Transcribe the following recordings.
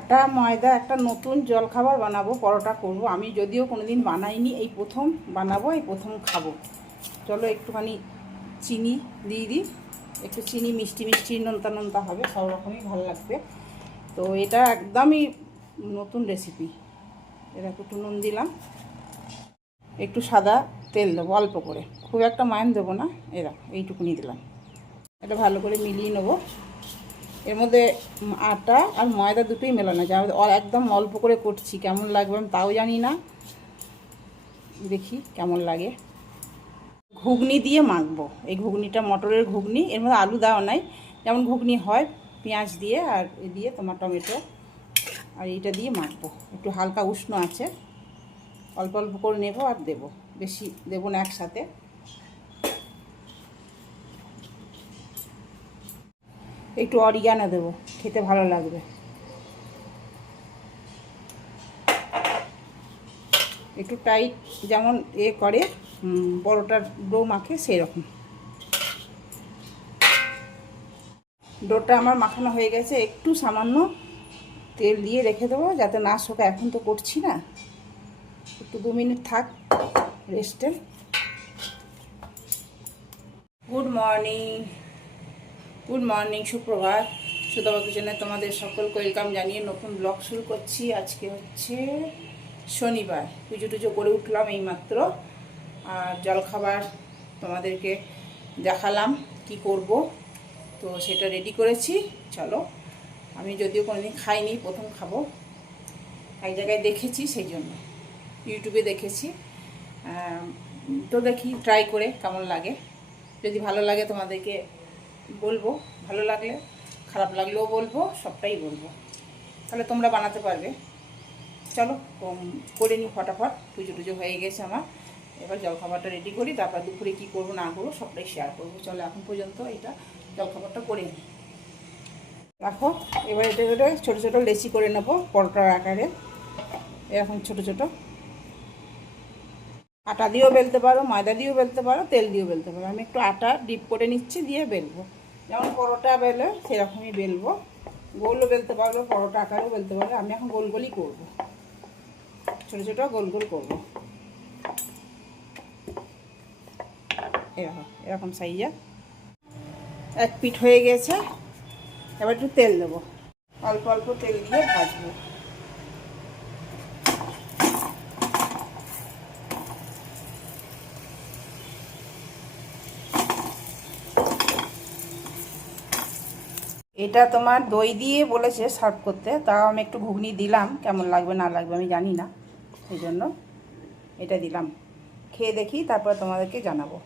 আটা ময়দা একটা নতুন জলখাবার বানাবো, পরোটা করব। আমি যদিও কোনো দিন বানাইনি, এই প্রথম বানাবো, এই প্রথম খাবো। চলো একটুখানি চিনি দিয়ে দিই, একটু চিনি মিষ্টি মিষ্টি নোনতা নোনতা হবে, সব রকমই ভালো লাগবে। তো এটা একদমই নতুন রেসিপি। এরকম একটু নুন দিলাম, একটু সাদা তেল দেবো অল্প করে, খুব একটা মায়ান দেবো না, এইটুকুনি দিলাম। এটা ভালো করে মিলিয়ে নেবো। এর মধ্যে আটা আর ময়দা দুটোই মেলানো যায়, একদম অল্প করে করছি, কেমন লাগবে আমি তাও জানি না, দেখি কেমন লাগে। ঘুগনি দিয়ে মাখবো, এই ঘুগনিটা মটরের ঘুগনি, এর মধ্যে আলু দেওয়া নাই, যেমন ঘুগনি হয় পেঁয়াজ দিয়ে আর এ দিয়ে তোমার টমেটো, আর এইটা দিয়ে মাখবো। একটু হালকা উষ্ণ আছে, অল্প অল্প করে নেবো আর দেবো, বেশি দেবো না একসাথে। একটু অরিগানো দেবো, খেতে ভালো লাগবে। একটু টাইট, যেমন করে পরোটার ডো মাখে সেই রকম। ডোটা আমার মাখানো হয়ে গেছে, একটু সামান্য তেল দিয়ে রেখে দেবো যাতে না শোকায়। এখন তো করছি না, একটু 2 মিনিট থাক রেস্টে। গুড মর্নিং, গুড মর্নিং, সুপ্রভাত। সুতবা কিচেনে তোমাদের সকলকে ওয়েলকাম জানিয়ে নতুন ব্লগ শুরু করছি। আজকে হচ্ছে শনিবার, পুজো টুজো করে উঠলাম এইমাত্র, আর জলখাবার তোমাদেরকে দেখালাম কি করব, তো সেটা রেডি করেছি। চলো, আমি যদিও কোনোদিন খাইনি, প্রথম খাবো, এক জায়গায় দেখেছি সেই জন্য, ইউটিউবে দেখেছি, তো দেখি ট্রাই করে কেমন লাগে। যদি ভালো লাগে তোমাদেরকে বলবো, ভালো লাগলে, খারাপ লাগলেও বলবো, সবটাই বলবো, তাহলে তোমরা বানাতে পারবে। চলো করে নিই ফটাফট, পুজো টুজো হয়ে গেছে আমার, এবার জলখাবারটা রেডি করি, তারপর দুপুরে কী করবো না করবো সবটাই শেয়ার করবো। চলো এখন পর্যন্ত এটা জলখাবারটা করে নিই। রাখো, এবার এটা ছোটো ছোটো লেচি করে নেবো পরোটার আকারে, এরকম ছোটো ছোটো। আটা দিয়েও বেলতে পারো, ময়দা দিয়েও বেলতে পারো, তেল দিয়েও বেলতে পারো। আমি একটু আটা ডিপ করে নিচ্ছি, দিয়ে বেলবো, যেমন পরোটা বেলে সেরকমই বেলবো। গোলও বেলতে পারবো, পরোটা আকারেও বেলতে পারবো। আমি এখন গোল গোলই করবো, ছোটো ছোটো গোল গোল করবো, এরকম এরকম সাইজে। এক পিঠ হয়ে গেছে, এবার একটু তেল দেবো, অল্প অল্প তেল দিয়ে ভাজবো। এটা তোমার দই দিয়ে বলেছে সার্ভ করতে, তাও আমি একটু ঘুগনি দিলাম, কেমন লাগবে না লাগবে আমি জানি না, এই জন্য এটা দিলাম। খেয়ে দেখি, তারপর তোমাদেরকে জানাবো।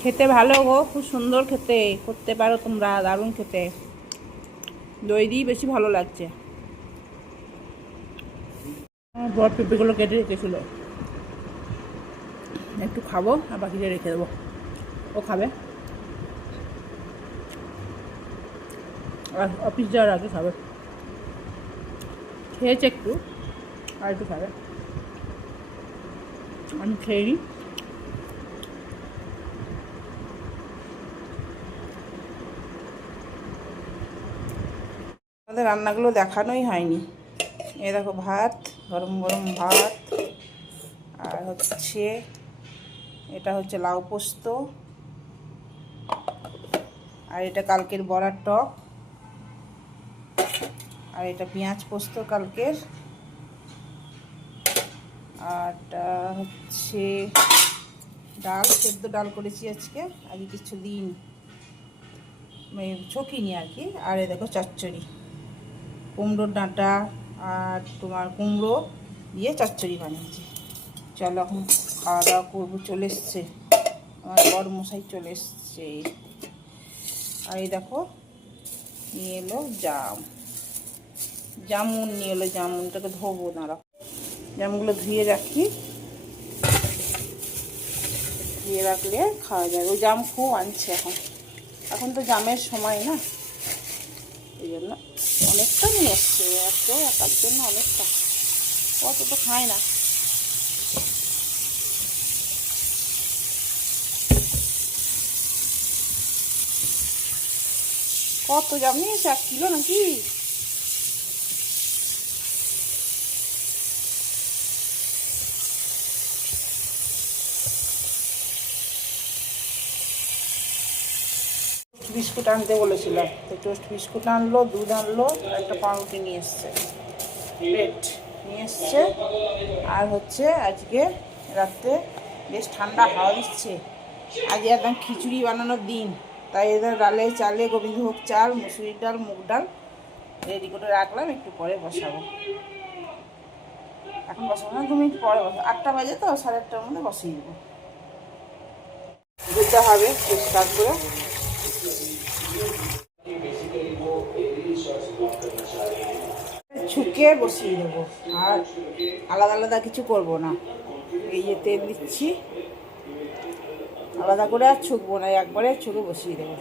খেতে ভালো গো, খুব সুন্দর খেতে, করতে পারো তোমরা, দারুণ খেতে, দই দিয়ে বেশি ভালো লাগছে। বড় পেঁপেগুলো কেটে রেখেছিল, একটু খাবো আর বাকিটা রেখে দেবো, ও খাবে, আর অফিস যাওয়ার আগে খাবে, খেয়েছে একটু, আর একটু খাবে, আমি খেয়ে নিই। আমাদের রান্নাগুলো দেখানোই হয়নি। এই দেখো ভাত, গরম গরম ভাত, আর হচ্ছে এটা হচ্ছে লাউ পোস্ত, আর এটা কালকের বড়ার টক, আর এটা পেঁয়াজ পোস্ত কালকের, আর হচ্ছে ডাল, সেদ্ধ ডাল করেছি আজকে কিছু দিন ছকিনি আর কি। আর এই দেখো চচ্চড়ি, কুমড়োর ডাঁটা আর তোমার কুমড়ো দিয়ে চচ্চড়ি বানিয়েছি। চলো এখন খাওয়া দাওয়া করবো। চলে এসছে আমার বড় মশাই, চলে এসছে। আর এই দেখো নিয়ে এলো জামুন নিয়ে এলো, জামুনটাকে ধোবো, দাঁড়া, জামগুলো ধুয়ে রাখি, ধুয়ে রাখলে খাওয়া যায়। ওই জাম খুব আনছে এখন তো জামের সময় না, এই জন্য অনেকটা নিয়ে এসছে, একার জন্য অনেকটা, অত তো খায় না। কত জাম নিয়েছে, 1 কিলো নাকি? বিস্কুট আনতে বলেছিলাম, তো টোস্ট বিস্কুট আনলো, দুধ আনলো, একটা পাউরুটি নিয়ে এসছে, ব্রেড নিয়ে এসছে। আর হচ্ছে আজকে রাত্রে বেশ ঠান্ডা হাওয়া দিচ্ছে, আজ একদম খিচুড়ি বানানোর দিন, তাই এদের ডালে চালে গোবিন্দভোগ চাল, মুসুরির ডাল, মুগ ডাল রেডি করে রাখলাম, একটু পরে বসাবো। এখন বসাবো না, 2 মিনিট পরে বসাবো, 8টা বাজে তো, 8:30টার মধ্যে বসিয়ে দেবো। দিতে হবে পরিষ্কার করে। ছুকে বসিয়ে দেবো, আর আলাদা আলাদা কিছু করব না। এই যে তেল দিচ্ছি, আলাদা করে আর ছুকবো না, একবারে ছুকে বসিয়ে দেবো।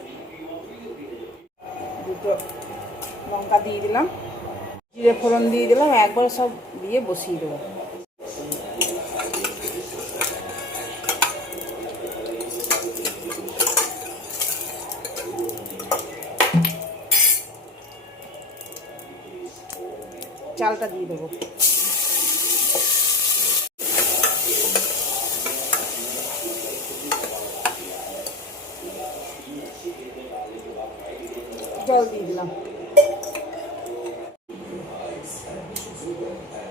2টো লঙ্কা দিয়ে দিলাম, জিরে ফোড়ন দিয়ে দিলাম, একবারে সব দিয়ে বসিয়ে দেবো। চালটা দিয়ে দেবো, জল দিয়ে দিলাম,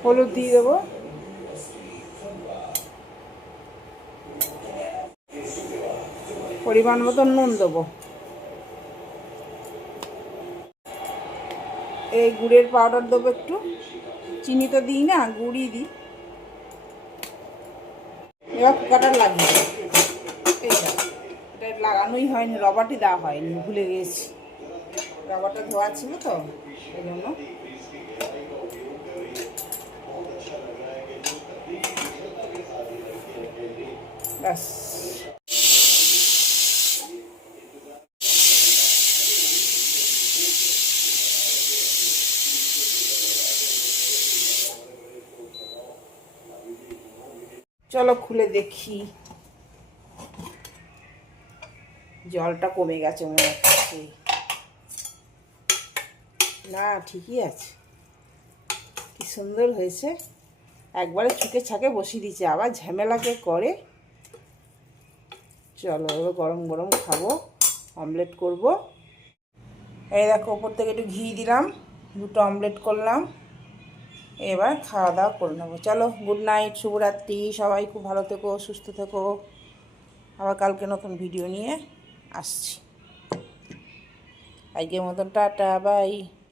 হলুদ দিয়ে দেবো, পরিমাণ মতো নুন দেবো। এই গুড়ের পাউডার দেবো একটু, চিনি তো দিই না, গুড়ই দিই। এবার কুকারটা লাগিয়ে দেবো। এইটা এটা লাগানোই হয়নি, রবারটি দেওয়া হয়নি, ভুলে গিয়েছি, রবারটা ধোয়া ছিল তো এই জন্য। ব্যাস, চলো খুলে দেখি। জলটা কমে গেছে মনে হচ্ছে, না ঠিকই আছে, কি সুন্দর হয়েছে। একবারে ছুকে ছাকে বসিয়ে দিয়েছে, আবার ঝামেলাকে করে। চলো এবার গরম গরম খাবো, অমলেট করব। এই দেখো, ওপর থেকে একটু ঘি দিলাম, 2টো অমলেট করলাম। এবার খাওয়া দাওয়া করে নেবো। চলো, গুড নাইট, শুভরাত্রি, সবাই খুব ভালো থেকো, সুস্থ থেকো। আবার কালকে নতুন ভিডিও নিয়ে আসছি। আজকের মতন টাটা, বাই।